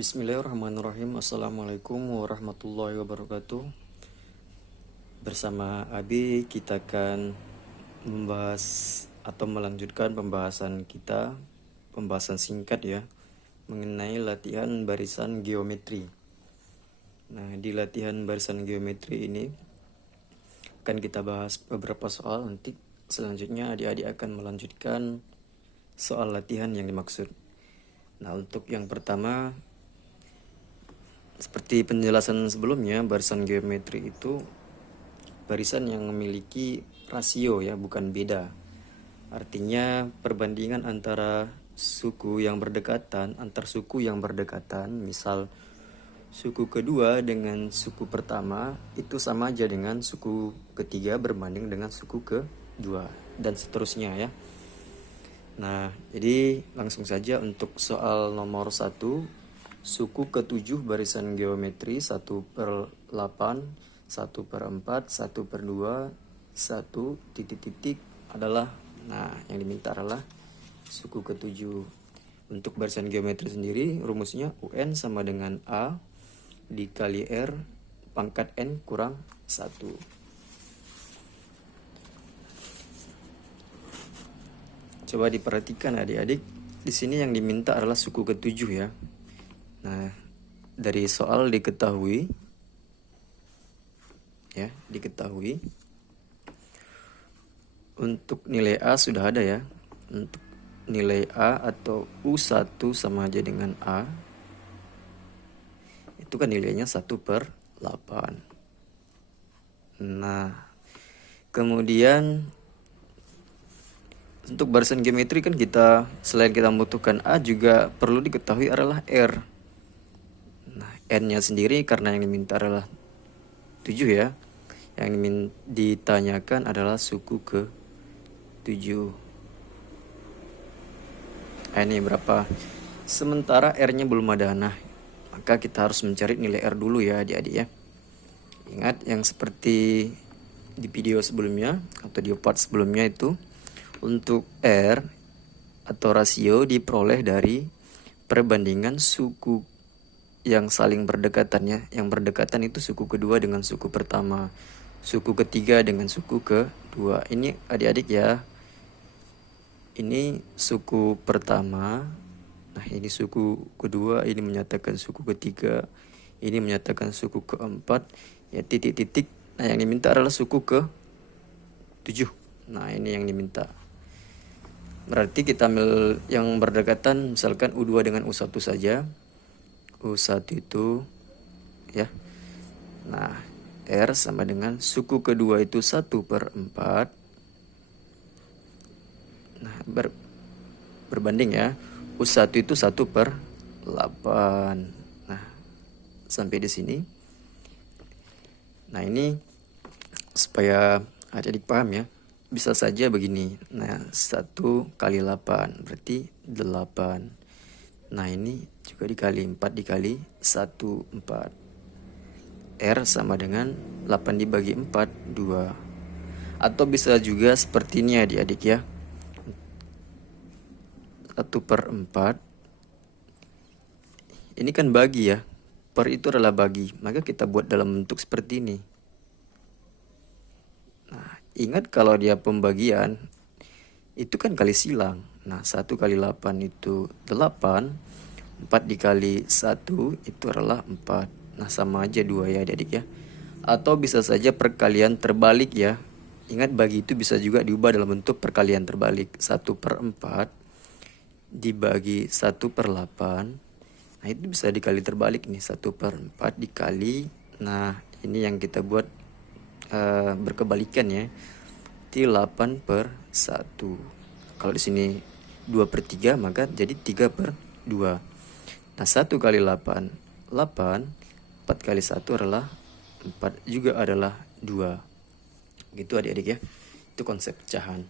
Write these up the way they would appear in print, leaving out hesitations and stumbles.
Bismillahirrahmanirrahim. Assalamualaikum warahmatullahi wabarakatuh. Bersama Abi kita akan membahas atau melanjutkan pembahasan singkat ya, mengenai latihan barisan geometri. Nah, di latihan barisan geometri ini akan kita bahas beberapa soal. Nanti selanjutnya adik-adik akan melanjutkan soal latihan yang dimaksud. Nah, untuk yang pertama, seperti penjelasan sebelumnya, barisan geometri itu barisan yang memiliki rasio ya, bukan beda. Artinya perbandingan antara suku yang berdekatan, antar suku yang berdekatan, misal suku kedua dengan suku pertama itu sama aja dengan suku ketiga berbanding dengan suku kedua, dan seterusnya ya. Nah, jadi langsung saja untuk soal nomor 1. Suku ke-7 barisan geometri 1/8, 1/4, 1/2, 1 titik-titik adalah, nah yang diminta adalah suku ke-7. Untuk barisan geometri sendiri rumusnya UN sama dengan A dikali R pangkat N kurang 1. Coba diperhatikan adik-adik, di sini yang diminta adalah suku ke-7 ya. Nah, dari soal diketahui untuk nilai A sudah ada ya. Untuk nilai A atau U1 sama aja dengan A, itu kan nilainya 1/8. Nah, kemudian untuk barisan geometri kan kita selain kita membutuhkan A juga perlu diketahui adalah R. Nah, N-nya sendiri karena yang diminta adalah 7 ya. Yang ditanyakan adalah suku ke-7. Nah, ini berapa? Sementara R-nya belum ada. Nah, maka kita harus mencari nilai R dulu ya adik-adik ya. Ingat yang seperti di video sebelumnya atau di part sebelumnya itu, untuk R atau rasio diperoleh dari perbandingan suku yang saling berdekatan ya. Yang berdekatan itu suku kedua dengan suku pertama, suku ketiga dengan suku kedua. Ini adik-adik ya, ini suku pertama, nah ini suku kedua, ini menyatakan suku ketiga, ini menyatakan suku keempat ya, titik-titik. Nah, yang diminta adalah suku ke-7. Nah, ini yang diminta. Berarti kita ambil yang berdekatan, misalkan U2 dengan U1 saja. U1 itu ya. Nah, R sama dengan suku kedua itu 1/4. Nah, berbanding ya. U1 itu 1/8. Nah, sampai di sini. Nah, ini supaya adik-adik paham ya. Bisa saja begini. Nah, 1 kali 8 berarti 8. Nah, ini juga dikali 4 dikali 1, 4. R sama dengan 8 dibagi 4, 2. Atau bisa juga seperti ini adik-adik ya. 1/4. Ini kan bagi ya. Per itu adalah bagi. Maka kita buat dalam bentuk seperti ini. Nah, ingat kalau dia pembagian, itu kan kali silang. Nah, 1 kali 8 itu 8. 4 dikali 1 itu adalah 4. Nah, sama aja 2 ya adik-adik ya. Atau bisa saja perkalian terbalik ya. Ingat bagi itu bisa juga diubah dalam bentuk perkalian terbalik. 1/4 dibagi 1/8. Nah, itu bisa dikali terbalik nih. 1/4 dikali. Nah, ini yang kita buat berkebalikan ya. 8/1. Kalau di sini 2/3 maka jadi 3/2. Nah, 1 kali 8, 8. 4 kali 1 adalah 4, juga adalah 2. Gitu adik-adik ya. Itu konsep pecahan.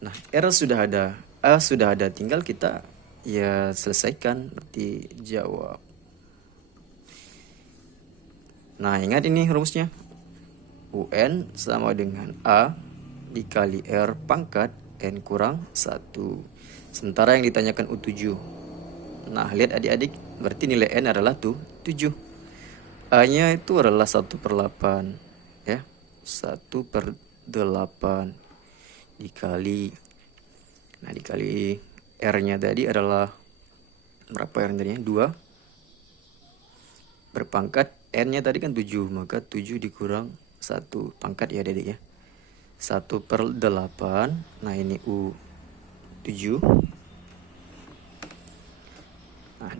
Nah, R sudah ada, A sudah ada, tinggal kita ya selesaikan, berarti jawab. Nah, ingat ini rumusnya. UN sama dengan A dikali R pangkat N kurang 1. Sementara yang ditanyakan U7. Nah, lihat adik-adik, berarti nilai N adalah 7. A-nya itu adalah 1/8 ya. 1/8 dikali, nah dikali R-nya tadi adalah berapa R tadinya? 2 berpangkat N-nya tadi kan 7, maka 7 dikurang 1 pangkat ya adik ya. 1/8, nah ini U7. Nah,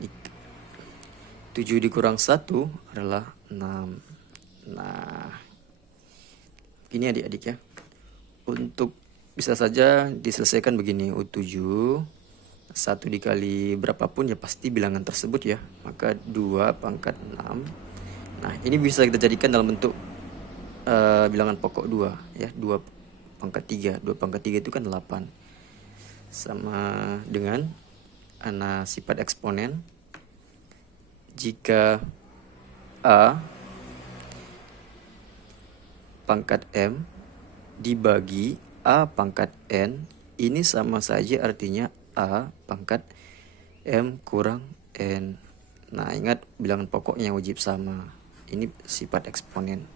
7 dikurang 1 adalah 6. Nah, ini adik-adik ya. Untuk bisa saja diselesaikan begini, U7 1 dikali berapapun ya pasti bilangan tersebut ya. Maka 2 pangkat 6. Nah, ini bisa kita jadikan dalam bentuk bilangan pokok 2 ya. 2 pangkat 3. 2 pangkat 3 itu kan 8. Sama dengan sifat eksponen. Jika A pangkat M dibagi A pangkat N, ini sama saja artinya A pangkat M kurang N. Nah, ingat bilangan pokoknya wajib sama. Ini sifat eksponen.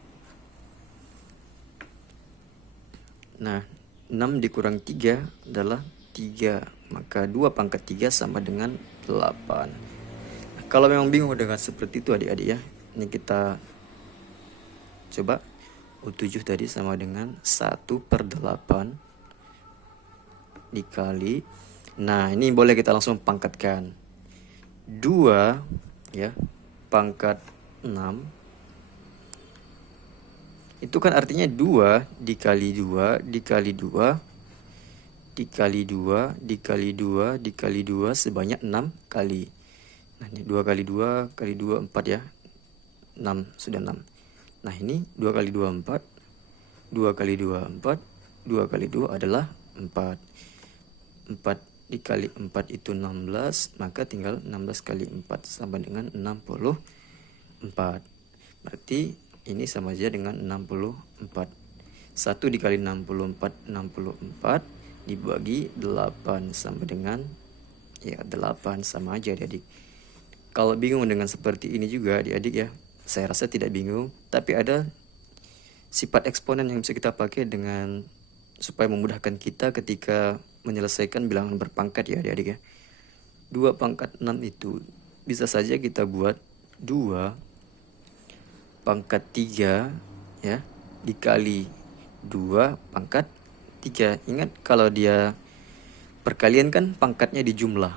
Nah, 6 dikurang 3 adalah 3. Maka 2 pangkat 3 sama dengan 8. Nah, kalau memang bingung dengan seperti itu adik-adik ya, ini kita coba. U7 tadi sama dengan 1/8 dikali. Nah, ini boleh kita langsung pangkatkan. 2 ya pangkat 6. Itu kan artinya 2 dikali 2 dikali 2 dikali 2 dikali 2 dikali 2 sebanyak 6 kali. Nah, ini 2 kali 2 kali 2 4 ya. 6 sudah 6. Nah, ini 2 kali 2 4. 2 kali 2 4. 2 kali 2 adalah 4. 4 dikali 4 itu 16. Maka tinggal 16 kali 4 sama dengan 64. Berarti ini sama saja dengan 64. 1 dikali 64. 64 dibagi 8 sama dengan ya 8 sama aja adik-adik. Kalau bingung dengan seperti ini juga adik-adik ya, saya rasa tidak bingung, tapi ada sifat eksponen yang bisa kita pakai dengan supaya memudahkan kita ketika menyelesaikan bilangan berpangkat ya adik-adik ya. 2 pangkat 6 itu bisa saja kita buat 2 pangkat 3 ya dikali 2 pangkat 3. Ingat kalau dia perkalian kan pangkatnya di jumlah.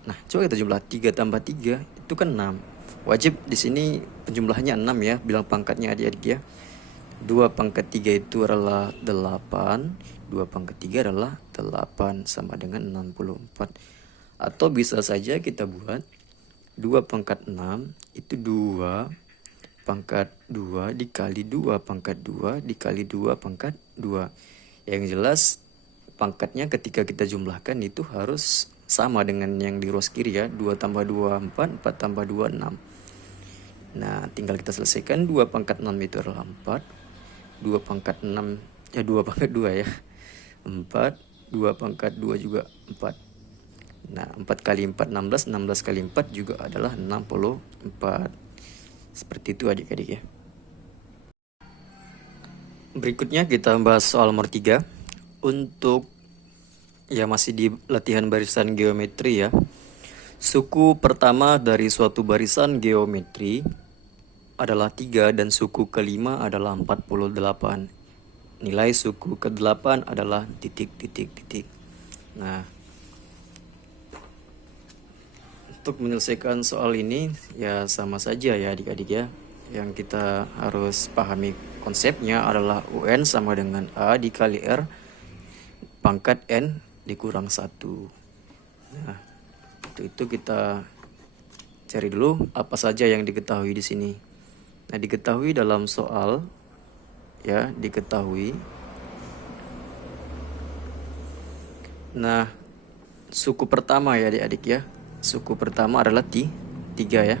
Nah, coba kita jumlah 3 tambah 3 itu kan 6. Wajib di sini penjumlahannya 6 ya, bilang pangkatnya adik-adik ya. 2 pangkat 3 itu adalah 8. 2 pangkat 3 adalah 8 sama dengan 64. Atau bisa saja kita buat 2 pangkat 6 itu 2 pangkat 2 dikali 2 pangkat 2 dikali 2 pangkat 2. Yang jelas pangkatnya ketika kita jumlahkan itu harus sama dengan yang di ruas kiri ya. 2 tambah 2 4, 4 tambah 2 6. Nah, tinggal kita selesaikan. 2 pangkat 6 itu adalah 4. 2 pangkat 6 ya 2 pangkat 2 ya 4. 2 pangkat 2 juga 4. Nah, 4 kali 4 16. 16 kali 4 juga adalah 64. Seperti itu adik-adik ya. Berikutnya kita bahas soal nomor 3. Untuk ya masih di latihan barisan geometri ya. Suku pertama dari suatu barisan geometri adalah 3 dan suku kelima adalah 48. Nilai suku ke-8 adalah titik. Nah, untuk menyelesaikan soal ini ya sama saja ya adik-adik ya. Yang kita harus pahami konsepnya adalah UN sama dengan A dikali R pangkat N dikurang 1. Nah, itu kita cari dulu apa saja yang diketahui di sini. Nah, diketahui dalam soal ya, diketahui. Nah, suku pertama ya adik-adik ya. Suku pertama adalah 3 ya.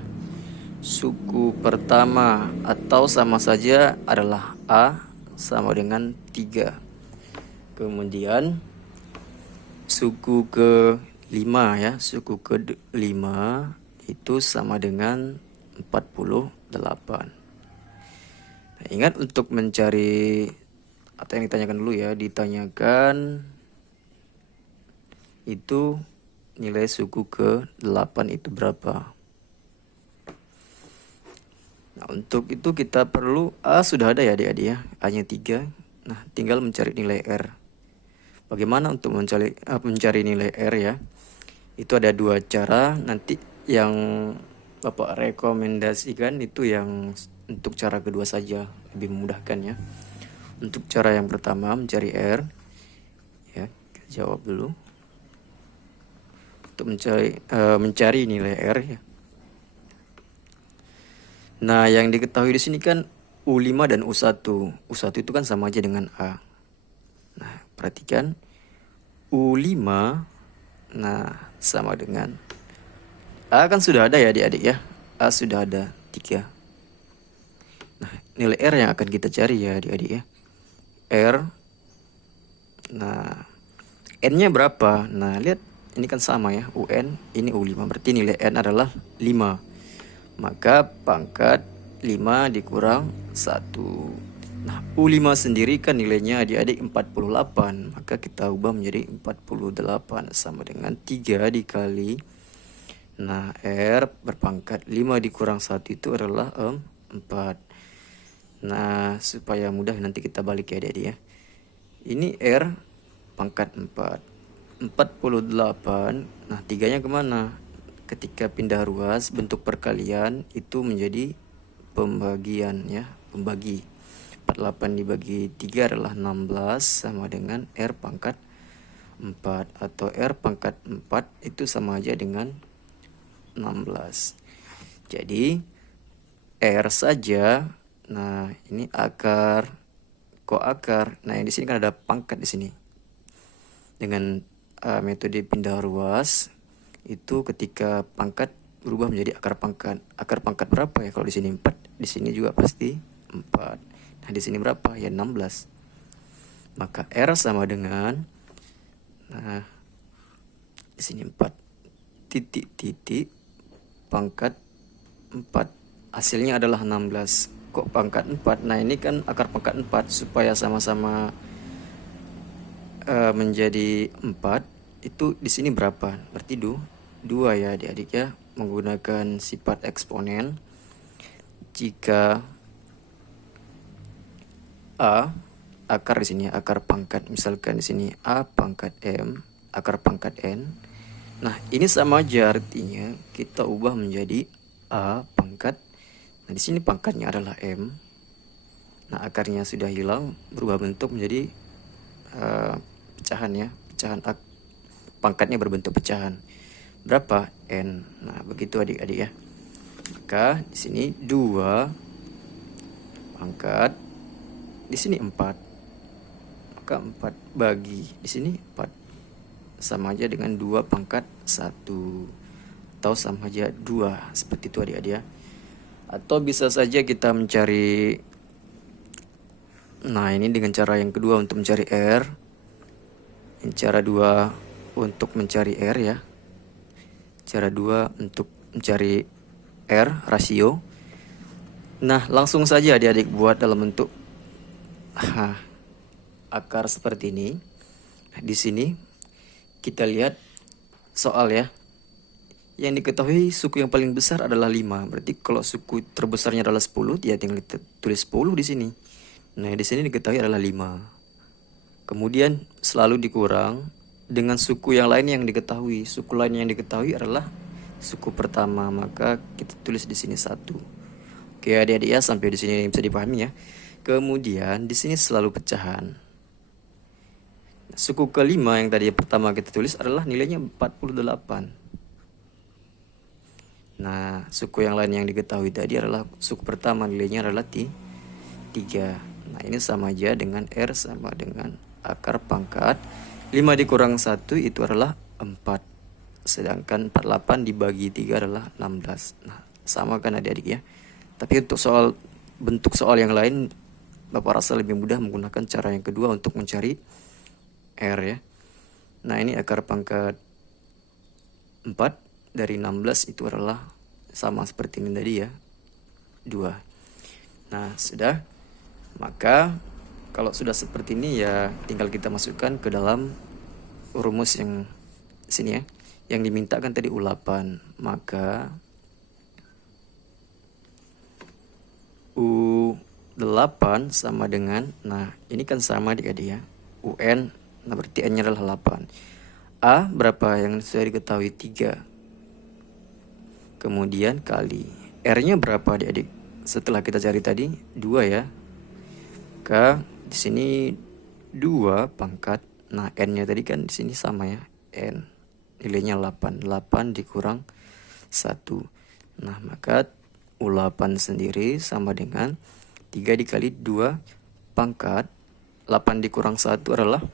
Suku pertama atau sama saja adalah A sama dengan 3. Kemudian suku ke-5 ya, suku ke-5 itu sama dengan 48. Nah, ingat untuk mencari atau yang ditanyakan dulu ya, ditanyakan itu nilai suku ke 8 itu berapa. Nah, untuk itu kita perlu A sudah ada ya adik-adik ya, A-nya 3. Nah, tinggal mencari nilai R. Bagaimana untuk mencari nilai R ya? Itu ada dua cara, nanti yang Bapak rekomendasikan itu yang untuk cara kedua saja, lebih memudahkan ya. Untuk cara yang pertama mencari R, ya kita jawab dulu. Untuk mencari nilai R ya. Nah, yang diketahui di sini kan U5 dan U1. U1 itu kan sama aja dengan A. Nah, perhatikan U5 sama dengan A kan sudah ada ya adik-adik ya. A sudah ada 3. Nah, nilai R yang akan kita cari ya adik-adik ya. R. Nah, N-nya berapa? Nah, lihat ini kan sama ya. UN, ini U5. Berarti nilai N adalah 5. Maka pangkat 5 dikurang 1. Nah, U5 sendiri kan nilainya adik-adik 48. Maka kita ubah menjadi 48 sama dengan 3 dikali. Nah, R berpangkat 5 dikurang 1 itu adalah 4. Nah, supaya mudah nanti kita balik ya adik-adik ya. Ini R pangkat 4. 48. Nah, 3-nya kemana? Ketika pindah ruas bentuk perkalian itu menjadi pembagian ya, pembagi. 48 dibagi 3 adalah 16 sama dengan R pangkat 4 atau R pangkat 4 itu sama aja dengan 16. Jadi R saja. Nah, ini akar, koakar. Nah, yang di sini kan ada pangkat di sini. Dengan metode pindah ruas itu ketika pangkat berubah menjadi akar pangkat. Akar pangkat berapa ya? Kalau di sini 4, di sini juga pasti 4. Nah, di sini berapa? Ya 16. Maka R sama dengan di sini 4 titik pangkat 4. Hasilnya adalah 16. Kok pangkat 4? Nah, ini kan akar pangkat 4 supaya sama-sama menjadi 4. Itu di sini berapa? Berarti 2 ya adik-adik ya, menggunakan sifat eksponen. Jika A akar di sini akar pangkat, misalkan di sini A pangkat M akar pangkat N. Nah, ini sama aja artinya kita ubah menjadi A pangkat. Nah, di sini pangkatnya adalah M. Nah, akarnya sudah hilang, berubah bentuk menjadi pecahan ya, pecahan pangkatnya berbentuk pecahan. Berapa? N. Nah, begitu adik-adik ya. Maka di sini 2 pangkat, di sini 4. Maka 4 bagi di sini 4 sama aja dengan 2 pangkat 1 atau sama aja 2. Seperti itu adik-adik ya. Atau bisa saja kita mencari, nah ini dengan cara yang kedua untuk mencari R. Ini cara 2 untuk mencari R ya. Cara 2 untuk mencari R rasio. Nah, langsung saja adik-adik buat dalam bentuk akar seperti ini. Nah, di sini kita lihat soal ya. Yang diketahui suku yang paling besar adalah 5. Berarti kalau suku terbesarnya adalah 10, ya tinggal tulis 10 di sini. Nah, di sini diketahui adalah 5. Kemudian selalu dikurang dengan suku yang lain yang diketahui. Suku lain yang diketahui adalah suku pertama, maka kita tulis di sini 1. Oke, adik-adik ya, sampai di sini bisa dipahami ya. Kemudian di sini selalu pecahan. Suku kelima yang tadi pertama kita tulis adalah nilainya 48. Nah, suku yang lain yang diketahui tadi adalah suku pertama, nilainya adalah 3. Nah, ini sama aja dengan R sama dengan akar pangkat 5 dikurang 1 itu adalah 4. Sedangkan 48 dibagi 3 adalah 16. Nah, sama kan adik-adik ya. Tapi untuk bentuk soal yang lain, Bapak rasa lebih mudah menggunakan cara yang kedua untuk mencari R ya. Nah, ini akar pangkat 4 dari 16 itu adalah sama seperti ini tadi ya, 2. Nah, sudah. Maka kalau sudah seperti ini ya tinggal kita masukkan ke dalam rumus yang sini ya. Yang dimintakan tadi U8. Maka U8 sama dengan, nah ini kan sama adik-adik ya, UN, nah berarti N nya adalah 8. A berapa yang sudah diketahui? 3. Kemudian kali R nya berapa adik-adik? Setelah kita cari tadi 2 ya. Di sini 2 pangkat, nah N nya tadi kan di sini sama ya, N nilainya 8. 8 dikurang 1. Nah, maka U8 sendiri sama dengan 3 dikali 2 pangkat 8 dikurang 1 adalah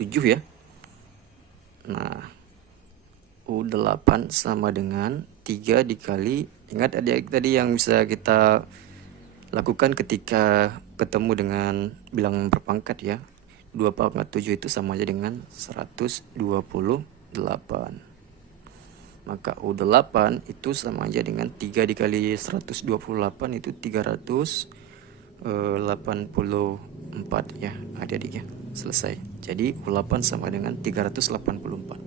7 ya. Nah, U8 sama dengan 3 dikali, ingat adik tadi yang bisa kita lakukan ketika ketemu dengan bilangan berpangkat ya. 2 pangkat 7 itu sama aja dengan 128. Maka U8 itu sama aja dengan 3 dikali 128 itu 384 ya adik-adik ya. Selesai. Jadi U8 sama dengan 384.